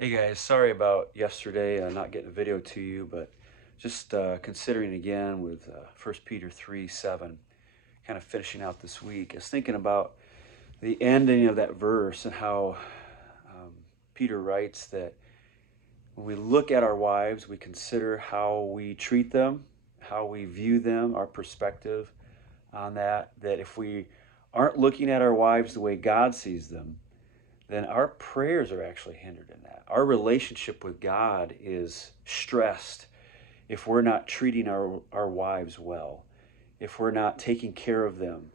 Hey guys, sorry about yesterday not getting a video to you, but just considering again with 1 Peter 3:7, kind of finishing out this week, is thinking about the ending of that verse and how um, Peter writes that when we look at our wives, we consider how we treat them, how we view them, our perspective on that, that if we aren't looking at our wives the way God sees them, then our prayers are actually hindered in that. Our relationship with God is stressed if we're not treating our wives well, if we're not taking care of them.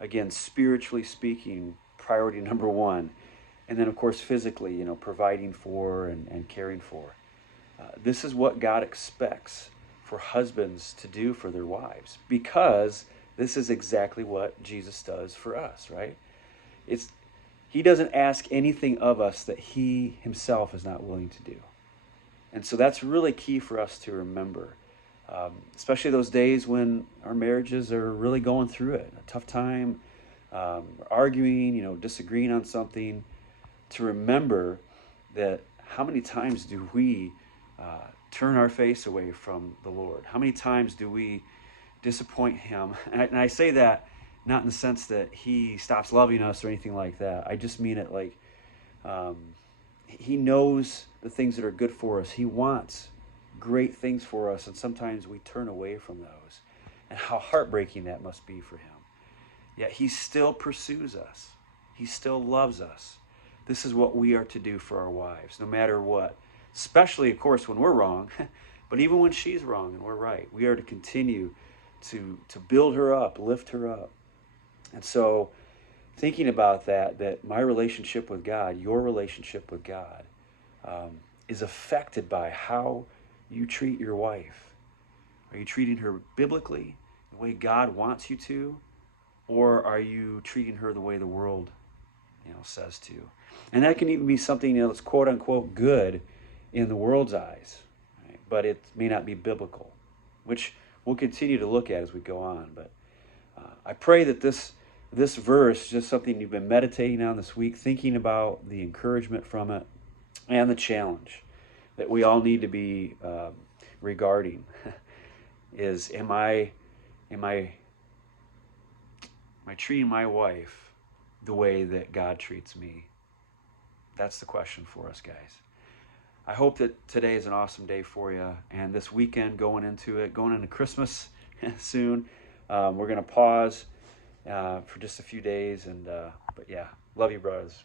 Again, spiritually speaking, priority number one. And then, of course, physically, providing for and caring for. This is what God expects for husbands to do for their wives because this is exactly what Jesus does for us, right? It's He doesn't ask anything of us that he himself is not willing to do. And so that's really key for us to remember, especially those days when our marriages are really going through it, a tough time, arguing, disagreeing on something, to remember that how many times do we turn our face away from the Lord? How many times do we disappoint him? And I say that not in the sense that he stops loving us or anything like that. I just mean it like um, he knows the things that are good for us. He wants great things for us, and sometimes we turn away from those. And how heartbreaking that must be for him. Yet he still pursues us. He still loves us. This is what we are to do for our wives, no matter what. Especially, of course, when we're wrong, but even when she's wrong and we're right, we are to continue to build her up, lift her up. And so, thinking about that my relationship with God, your relationship with God, is affected by how you treat your wife. Are you treating her biblically, the way God wants you to, or are you treating her the way the world, says to? And that can even be something that's quote unquote good in the world's eyes, right? But it may not be biblical, which we'll continue to look at as we go on. But I pray that this verse, just something you've been meditating on this week, thinking about the encouragement from it and the challenge that we all need to be regarding is am I treating my wife the way that God treats me? That's the question for us, guys. I hope that today is an awesome day for you, and this weekend going into Christmas soon. We're going to pause for just a few days, but yeah, love you, brothers.